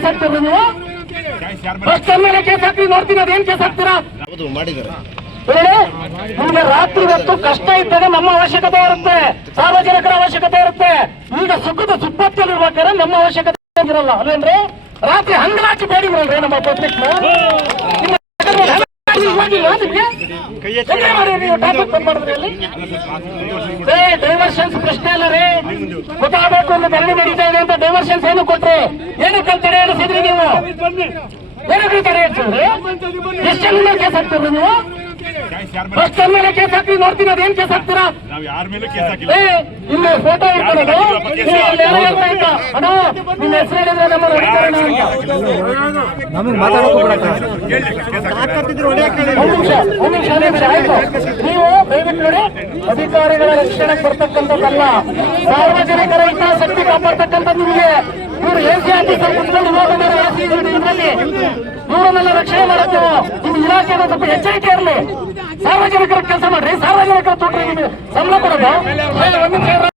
Case ಹಾಕ್ತೀರ ನೀವು time ಮೇಲೆ ಕೇಸ್ ಹಾಕಿ ನೋಡ್ತೀನಿ, ಅದೇನ್ ಕೇಸ್ ಹಾಕ್ತೀರಾ ನಿಮ್ಗೆ ರಾತ್ರಿ ಹೊತ್ತು ಕಷ್ಟ ಇದ್ದಾಗ ನಮ್ಮ ಅವಶ್ಯಕತೆ ಇರುತ್ತೆ, ಸಾರ್ವಜನಿಕರ ಅವಶ್ಯಕತೆ ಇರುತ್ತೆ. ಈಗ ಸುಖದ ಸುಪ್ಪತ್ತಲ್ಲಿ ಇರ್ಬೇಕಾದ್ರೆ ನಮ್ಮ ಅವಶ್ಯಕತೆ ಇರಲ್ಲ, ಅಲ್ವೇನ್ರಿ? ರಾತ್ರಿ ಹಂಗಲಾಚಿ ಬೇಡಿದ್ರಲ್ರಿ ನಮ್ಮ ಪಬ್ಲಿಕ್ ಡೈವರ್ಷನ್ಸ್ ಪ್ರಶ್ನೆ ಅಲ್ಲ? ರೀ. ಗೊತ್ತಾಗಬೇಕು ಒಂದು ಧರಣಿ ನಡೀತಾ ಇದೆ ಅಂತ ಡೈವರ್ಷನ್ಸ್ ಏನು ಕೊಟ್ಟರೆ ಏನಕ್ಕೆ ತಡೆ ಹಿಡಿಸಿದ್ರಿ ನೀವು? ಏನಕ್ಕೆ ತಡೆ ಹಿಡಿಸಿದ್ರಿ ಎಷ್ಟು ಜನ ಕೇಸ್ ಹಾಕ್ತೀರಿ ನೀವು? ಟೈಮ್ ಮೇಲೆ ಕೇಸ್ ಹಾಕ್ತೀವಿ ನೋಡ್ತೀನಿ ಅದೇನ್ ಕೇಸ್ ಹಾಕ್ತೀರಾ? ಇಲ್ಲಿ ಫೋಟೋ ಇಟ್ಕೊಳ್ಳೋದು? ಅಣ್ಣ ನಿಮ್ಮ ಹೆಸರು ಹೇಳಿದ್ರೆ ನಮ್ಮ ಹೊಡಿತಾರಣ ನಮಗೆ ಮಾತಾಡೋಕೆ ಕೇಳಿ ಕೇಸ್ ಹಾಕಿಲ್ಲ. ಒಂದು ನಿಮಿಷ ಒಂದು ನಿಮಿಷ ನಿಮಿಷ ಆಯ್ತು. ನೀವು ದಯವಿಟ್ಟು ನೋಡಿ ಅಧಿಕಾರಿಗಳ ರಕ್ಷಣೆ ಬರ್ತಕ್ಕಂಥದ್ದಲ್ಲ ಸಾರ್ವಜನಿಕರ ಹಿತಾಸಕ್ತಿ ಕಾಪಾಡ್ತಕ್ಕಂಥದ್ದು ನಿಮಗೆ ಇವರು ಎ ಸಿ ಆಫೀಸರ್ ಕುತ್ಕೊಂಡು ಹೋಗಿದ್ದಾರೆ ಸಿ ಇದರಲ್ಲಿ ಇವರನ್ನೆಲ್ಲ ರಕ್ಷಣೆ ಮಾಡಕ್ಕೆ ನಿಮ್ಮ ಇಲಾಖೆ ಸ್ವಲ್ಪ ಎಚ್ಚರಿಕೆ ಇರಲಿ. ಸಾರ್ವಜನಿಕರ ಕೆಲಸ ಮಾಡ್ರಿ ಸಾರ್ವಜನಿಕರ ತೋಟ ಸಂಬಳ ಕೊಡೋದು.